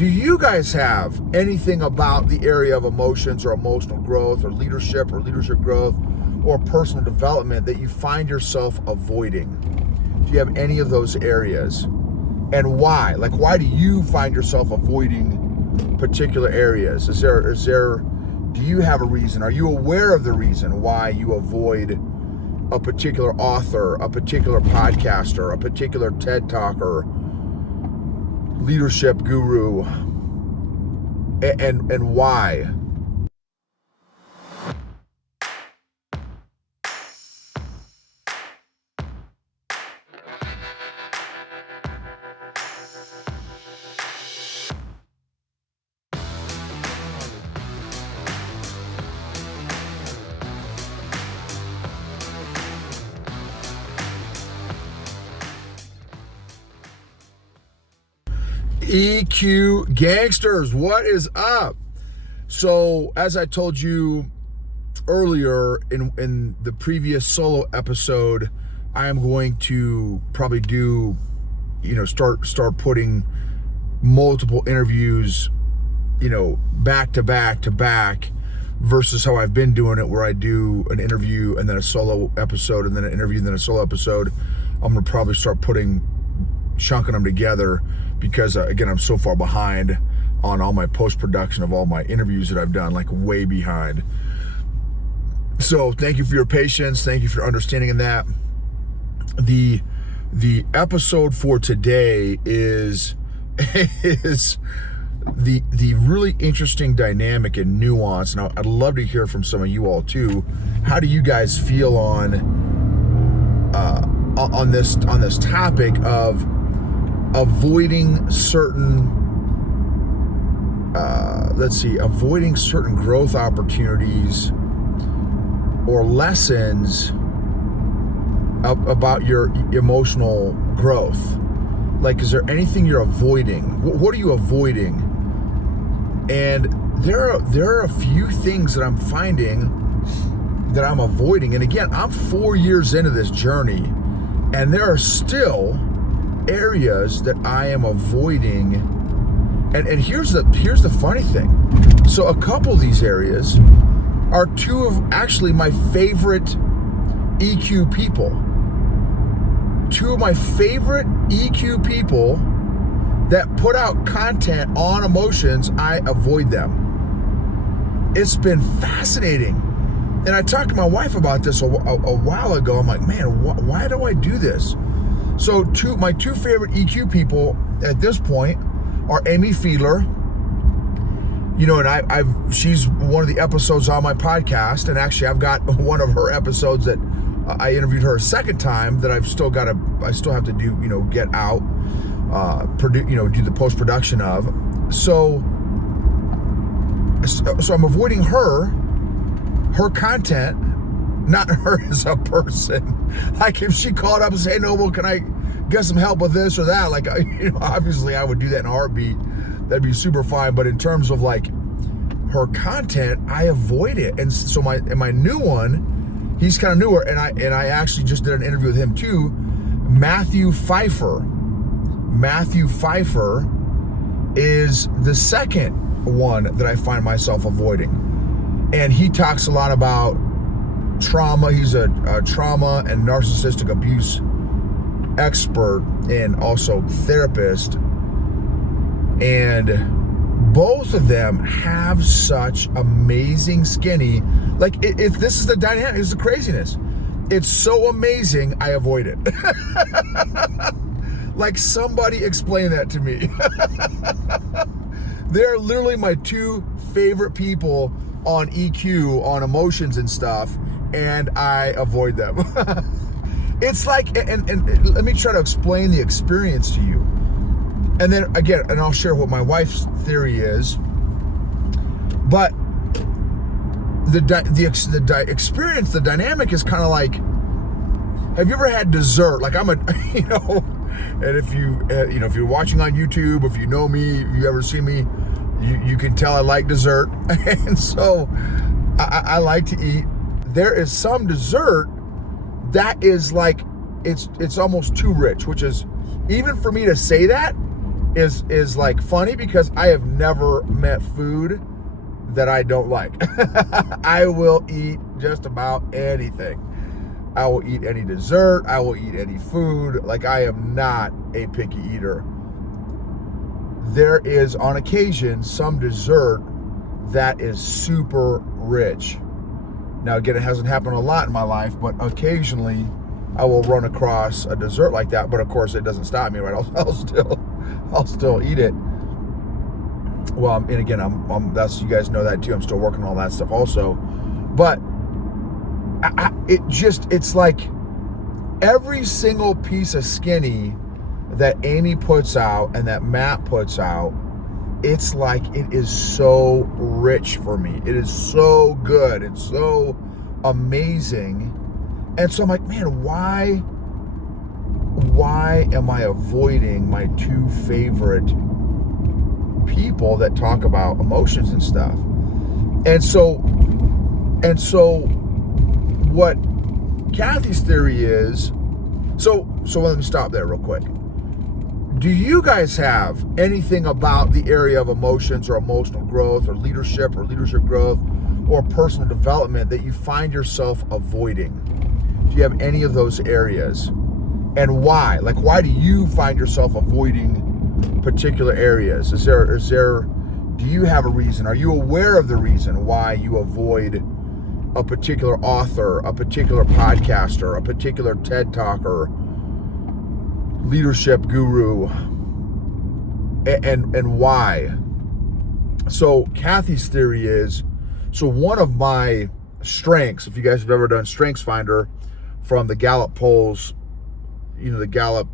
do you guys have anything about the area of emotions or emotional growth or leadership growth or personal development that you find yourself avoiding? Do you have any of those areas? And why? Like, why do you find yourself avoiding particular areas? Do you have a reason? Are you aware of the reason why you avoid a particular author, a particular podcaster, a particular TED Talker, leadership guru, and why? EQ gangsters, what is up? So as I told you earlier in the previous solo episode, I am going to probably do, start putting multiple interviews, back to back versus how I've been doing it, where I do an interview and then a solo episode and then an interview and then a solo episode. I'm going to probably start chunking them together because again, I'm so far behind on all my post-production of all my interviews that I've done, like way behind. So thank you for your patience. Thank you for your understanding in that. The episode for today is the really interesting dynamic and nuance. And I'd love to hear from some of you all too. How do you guys feel on this topic of avoiding certain growth opportunities or lessons about your emotional growth? Like, is there anything you're avoiding? What are you avoiding? And there are a few things that I'm finding that I'm avoiding. And again, I'm 4 years into this journey, and there are still areas that I am avoiding. And here's the funny thing. So a couple of these areas are two of actually my favorite EQ people. Two of my favorite EQ people that put out content on emotions, I avoid them. It's been fascinating. And I talked to my wife about this a while ago. I'm like, man, why do I do this? So my two favorite EQ people at this point are Amy Fiedler, and she's one of the episodes on my podcast, and actually I've got one of her episodes that I interviewed her a second time that I still have to do, get out, do the post-production of. So I'm avoiding her content, not her as a person. Like, if she called up and said, hey, Noble, can I get some help with this or that? Like, obviously I would do that in a heartbeat. That'd be super fine. But in terms of like her content, I avoid it. And so my new one, he's kind of newer, and I actually just did an interview with him too. Matthew Phifer. Matthew Phifer is the second one that I find myself avoiding. And he talks a lot about trauma. He's a trauma and narcissistic abuse expert and also therapist. And both of them have such amazing skinny. Like, if this is the dynamic, this is the craziness. It's so amazing, I avoid it. Like, somebody explain that to me. They're literally my two favorite people on EQ, on emotions and stuff, and I avoid them. It's like, and let me try to explain the experience to you. And then again, and I'll share what my wife's theory is. But the experience, the dynamic is kind of like, have you ever had dessert? Like, I'm a, and if you're watching on YouTube, if you know me, if you ever see me, you can tell I like dessert. And so I like to eat. There is some dessert that is like, it's almost too rich, which is, even for me to say that, is like funny because I have never met food that I don't like. I will eat just about anything. I will eat any dessert. I will eat any food. Like, I am not a picky eater. There is, on occasion, some dessert that is super rich. Now, again, it hasn't happened a lot in my life, but occasionally I will run across a dessert like that. But of course, it doesn't stop me, right? I'll still eat it. Well, and again, that's, you guys know that too. I'm still working on all that stuff also, but it's like every single piece of skinny that Amy puts out and that Matt puts out, it's like, it is so rich for me. It is so good. It's so amazing. And so I'm like, man, why am I avoiding my two favorite people that talk about emotions and stuff? And so what Kathy's theory is, so let me stop there real quick. Do you guys have anything about the area of emotions or emotional growth or leadership growth or personal development that you find yourself avoiding? Do you have any of those areas? And why? Like, why do you find yourself avoiding particular areas? Do you have a reason? Are you aware of the reason why you avoid a particular author, a particular podcaster, a particular TED talker, leadership guru, and why? So Kathy's theory is, so one of my strengths, if you guys have ever done Strengths Finder from the Gallup polls, the Gallup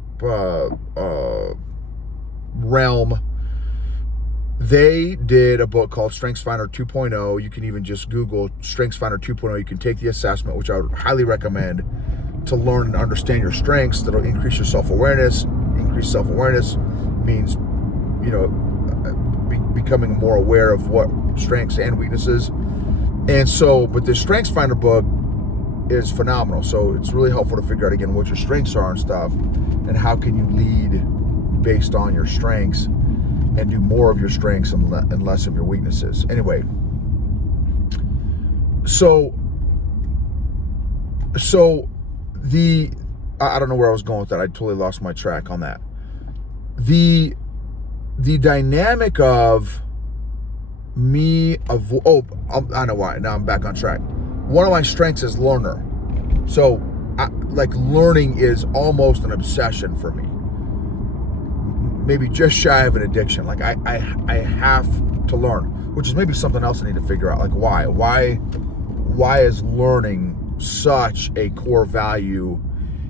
realm, they did a book called Strengths Finder 2.0. You can even just Google Strengths Finder 2.0. You can take the assessment, which I would highly recommend, to learn and understand your strengths. That'll increase your self-awareness. Increased self-awareness means, becoming more aware of what strengths and weaknesses. And so, but the Strengths Finder book is phenomenal. So it's really helpful to figure out, again, what your strengths are and stuff, and how can you lead based on your strengths and do more of your strengths and less of your weaknesses. Anyway, so I don't know where I was going with that. I totally lost my track on that. The dynamic of me I know why. Now I'm back on track. One of my strengths is learner. So learning is almost an obsession for me. Maybe just shy of an addiction. Like I have to learn, which is maybe something else I need to figure out. Like why is learning such a core value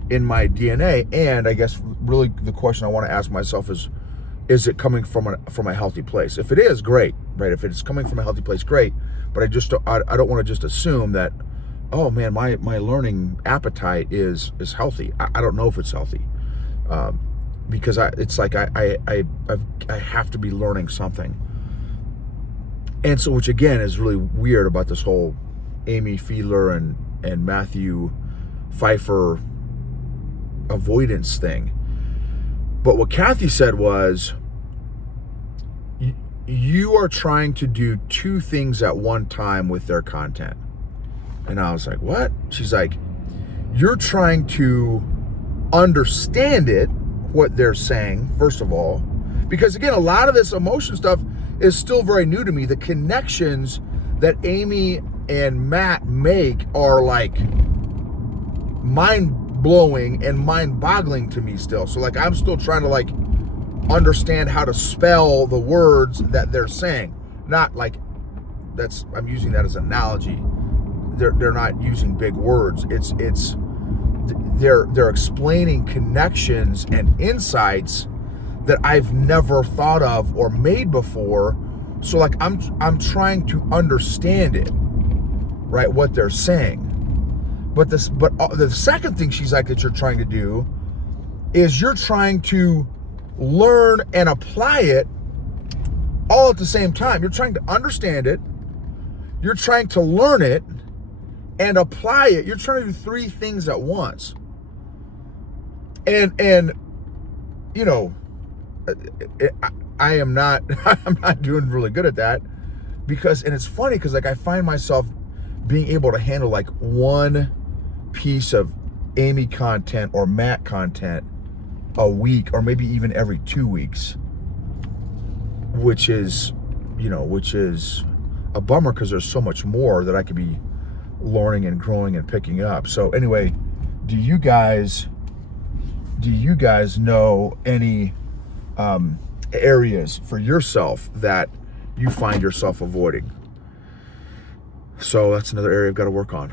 in my DNA? And I guess really the question I want to ask myself is it coming from a healthy place? If it is, great, right? If it's coming from a healthy place, great. But I don't want to just assume that, oh man, my learning appetite is healthy. I don't know if it's healthy. Because it's like I have to be learning something. And so, which again is really weird about this whole Amy Fiedler and Matthew Phifer avoidance thing. But what Kathy said was, you are trying to do two things at one time with their content. And I was like, what? She's like, you're trying to understand it, what they're saying, first of all, because again, a lot of this emotion stuff is still very new to me. The connections that Amy and Matt make are like mind-blowing and mind-boggling to me still. So like, I'm still trying to understand how to spell the words that they're saying. Not like I'm using that as an analogy. They're not using big words. They're explaining connections and insights that I've never thought of or made before. So like I'm trying to understand it, right? What they're saying. But the second thing she's like that you're trying to do is you're trying to learn and apply it all at the same time. You're trying to understand it. You're trying to learn it and apply it. You're trying to do three things at once. And I am not I'm not doing really good at that, because, and it's funny because like I find myself being able to handle like one piece of Amy content or Matt content a week, or maybe even every 2 weeks, which is a bummer, because there's so much more that I could be learning and growing and picking up. So anyway, do you guys know any areas for yourself that you find yourself avoiding? So that's another area I've got to work on.